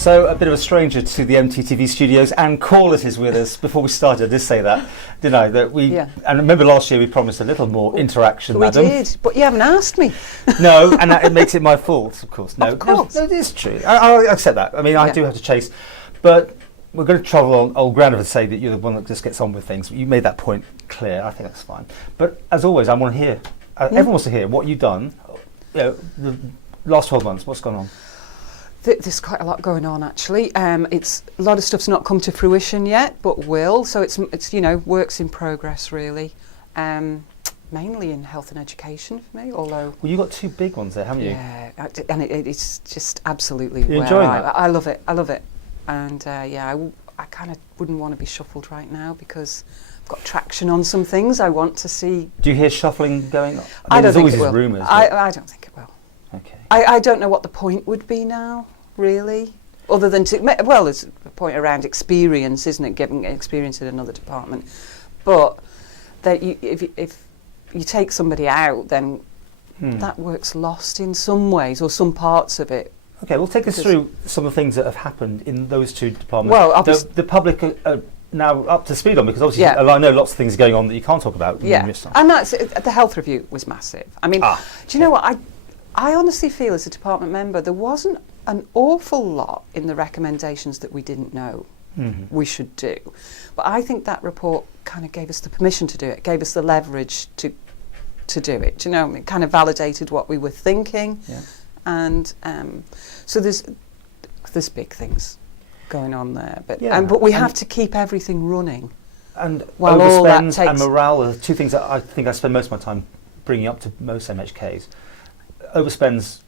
So, a bit of a stranger to the MTTV studios, Ann Corlett is with us. Before we started, I did say that, didn't I? That we, Yeah. And remember last year we promised a little more interaction, We madam. did, but you haven't asked me. No, and it makes it my fault, of course. No, Of course. No, it is true. I accept that. I mean, I Yeah. do have to chase, but we're going to travel on old ground and say that you're the one that just gets on with things. You made that point clear. I think that's fine. But as always, I want to hear. Everyone wants to hear what you've done. You know, the last 12 months. What's gone on? There's quite a lot going on, actually. It's a lot of stuff's not come to fruition yet, but will. So it's works in progress, really. Mainly in health and education for me, although... Well, you've got two big ones there, haven't you? Yeah, and it's just absolutely You're enjoying that? I love it. I love it. And I kind of wouldn't want to be shuffled right now because I've got traction on some things I want to see. Do you hear shuffling going on? I don't think always it will. Rumours. I don't think it will. Okay. I don't know what the point would be now, really, other than there's a point around experience, isn't it? Giving experience in another department, but that if you take somebody out, then that work's lost in some ways or some parts of it. Okay, well, take us through some of the things that have happened in those two departments. Well, the public are now up to speed on, because obviously I know lots of things going on that you can't talk about. Yeah, and that's the health review was massive. I mean, do you know what I honestly feel as a department member there wasn't an awful lot in the recommendations that we didn't know we should do, but I think that report kind of gave us the permission to do it, gave us the leverage to do it. Do you know, it kind of validated what we were thinking. Yeah. And so there's big things going on there, but Yeah. but we have to keep everything running. And While all that overspend and morale are two things that I think I spend most of my time bringing up to most MHKs. Overspends,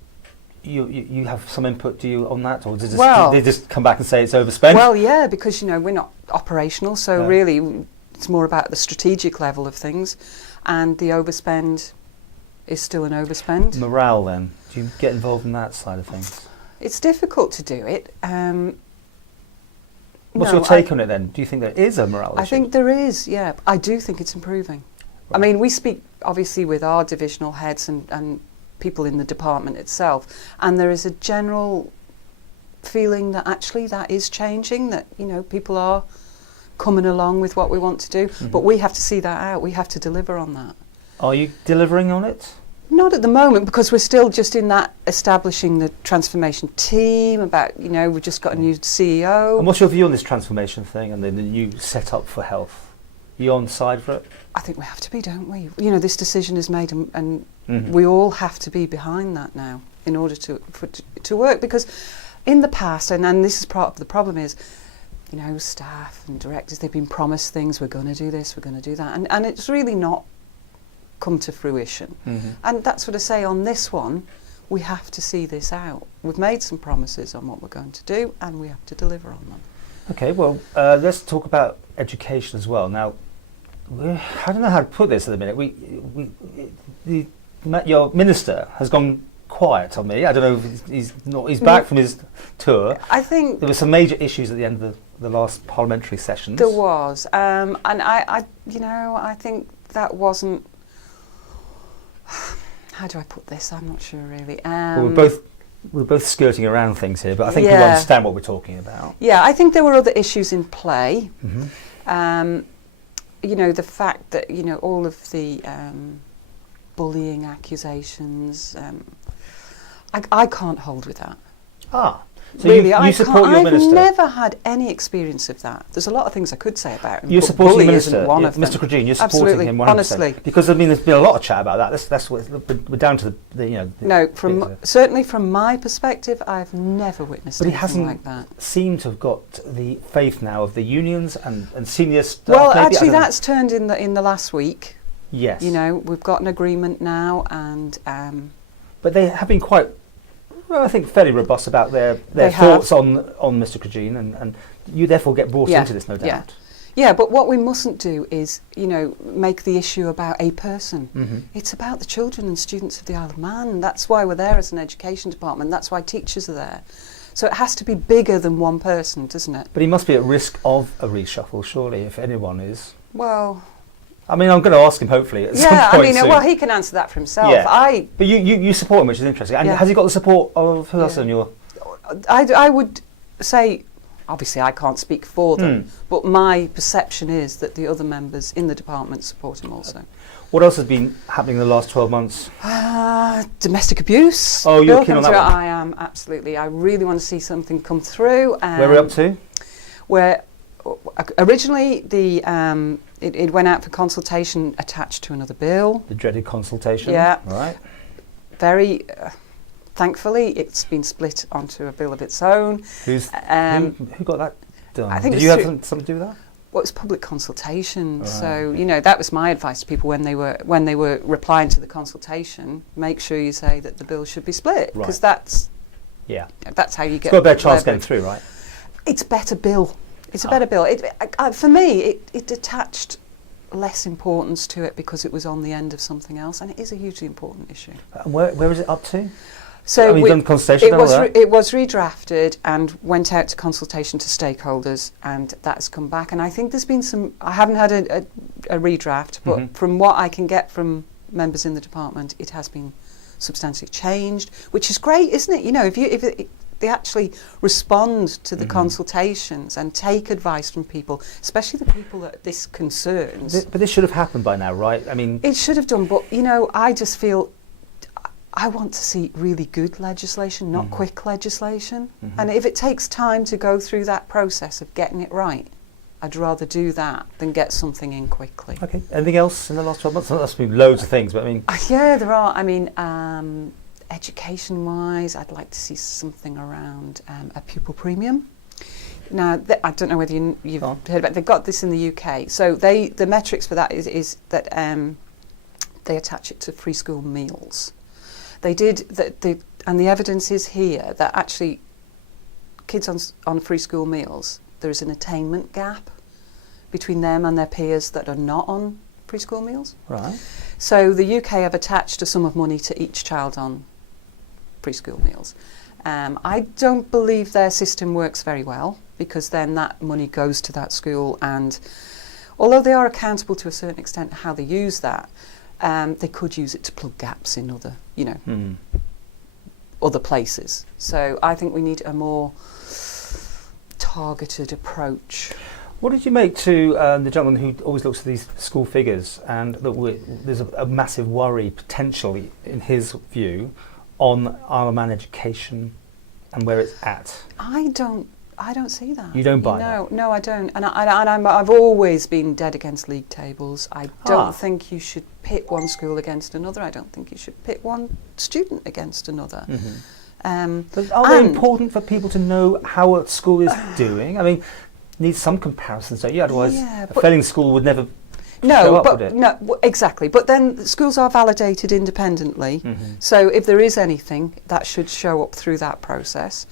you have some input, do you, on that, or does they just come back and say it's overspent? Well, yeah, because we're not operational, so really it's more about the strategic level of things, and the overspend is still an overspend. Morale, then, do you get involved in that side of things? It's difficult to do it. What's your take on it then? Do you think there is a morale issue? I think there is, yeah. I do think it's improving. Right. I mean, we speak obviously with our divisional heads and people in the department itself, and there is a general feeling that actually that is changing, that people are coming along with what we want to do, but we have to see that out. We have to deliver on that. Are you delivering on it? Not at the moment, because we're still just in that establishing the transformation team. About we've just got a new CEO. And what's your view on this transformation thing and the new setup for health? Are you on side for it? I think we have to be, don't we? This decision is made, and we all have to be behind that now in order to work. Because in the past, and this is part of the problem, is staff and directors, they've been promised things. We're going to do this, we're going to do that, and it's really not come to fruition. And that's what I say on this one. We have to see this out. We've made some promises on what we're going to do, and we have to deliver on them. Okay, well, let's talk about education as well. Now, I don't know how to put this at the minute. Your minister has gone quiet on me. I don't know if he's back from his tour. I think there were some major issues at the end of the last parliamentary sessions. There was, and I think that wasn't. How do I put this? I'm not sure really. Well, we're both skirting around things here, but I think we understand what we're talking about. Yeah, I think there were other issues in play. The fact that all of the bullying accusations. I can't hold with that. So really, you support your minister? I've never had any experience of that. There's a lot of things I could say about him. You're supporting the minister, one of them. Mr. Cregeen. You're supporting Absolutely, him 100%. honestly. Because there's been a lot of chat about that. That's what we're down to the. No, certainly from my perspective, I've never witnessed anything like that. But he hasn't seemed to have got the faith now of the unions and senior staff. Well, actually, that's turned in the last week. Yes. We've got an agreement now, and. But they have been quite. Well, I think fairly robust about their thoughts on Mr. Cregeen, and you therefore get brought into this, no doubt. Yeah, but what we mustn't do is, make the issue about a person. It's about the children and students of the Isle of Man. That's why we're there as an education department. That's why teachers are there. So it has to be bigger than one person, doesn't it? But he must be at risk of a reshuffle, surely, if anyone is. Well. I mean, I'm going to ask him hopefully at some point soon. Well, he can answer that for himself. Yeah. But you support him, which is interesting. And has he got the support of who else on your? I would say, obviously I can't speak for them, but my perception is that the other members in the department support him also. What else has been happening in the last 12 months? Domestic abuse. Oh, you're Bill keen on comes that through. one? I am, absolutely. I really want to see something come through. Where are we up to? Where originally it went out for consultation attached to another bill. The dreaded consultation. Yeah. Right. Very thankfully, it's been split onto a bill of its own. Who got that done? I think Did you have something to do with that? Well, it was public consultation, Right. so that was my advice to people when they were replying to the consultation. Make sure you say that the bill should be split, because that's how you get. It's got a better chance getting through, right? It's a better bill. It's a better bill. For me, it attached less importance to it because it was on the end of something else, and it is a hugely important issue. Where is it up to? So you've done consultation. It was redrafted and went out to consultation to stakeholders, and that's come back. And I think there's been some. I haven't had a redraft, but from what I can get from members in the department, it has been substantially changed, which is great, isn't it? If they actually respond to the consultations and take advice from people, especially the people that this concerns. But this should have happened by now, right? I mean, it should have done. But I just feel. I want to see really good legislation, not quick legislation. And if it takes time to go through that process of getting it right, I'd rather do that than get something in quickly. Okay. Anything else in the last 12 months? That's been loads of things, but I mean... Yeah, there are. I mean, education-wise, I'd like to see something around a pupil premium. Now, I don't know whether you've heard about it. They've got this in the UK. So the metrics for that is that they attach it to free school meals. They did, and the evidence is here that actually kids on free school meals, there is an attainment gap between them and their peers that are not on free school meals. Right. So the UK have attached a sum of money to each child on free school meals. I don't believe their system works very well, because then that money goes to that school, and although they are accountable to a certain extent how they use that, they could use it to plug gaps in other, other places. So I think we need a more targeted approach. What did you make to the gentleman who always looks at these school figures, and that there's a massive worry potentially, in his view, on Isle of Man education and where it's at? I don't see that. You don't buy that? No, I don't. And I've always been dead against league tables. I don't think you should pit one school against another. I don't think you should pit one student against another. But are they important for people to know how a school is doing? I mean, needs some comparisons, don't you? Otherwise, a failing school would never show up, would it? No, exactly. But then schools are validated independently. So if there is anything, that should show up through that process.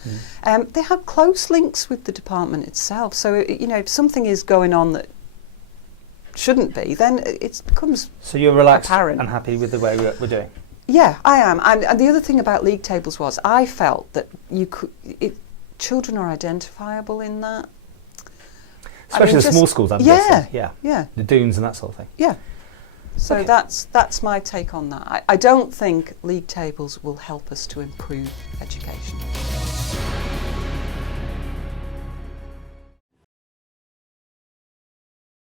They have close links with the department itself. So if something is going on that shouldn't be, then it becomes So you're relaxed apparent. and happy with the way we're doing? Yeah, I am. And the other thing about league tables was I felt that children are identifiable in that. Especially the small schools, I'm guessing. Yeah. The dunes and that sort of thing. Yeah. So that's my take on that. I don't think league tables will help us to improve education.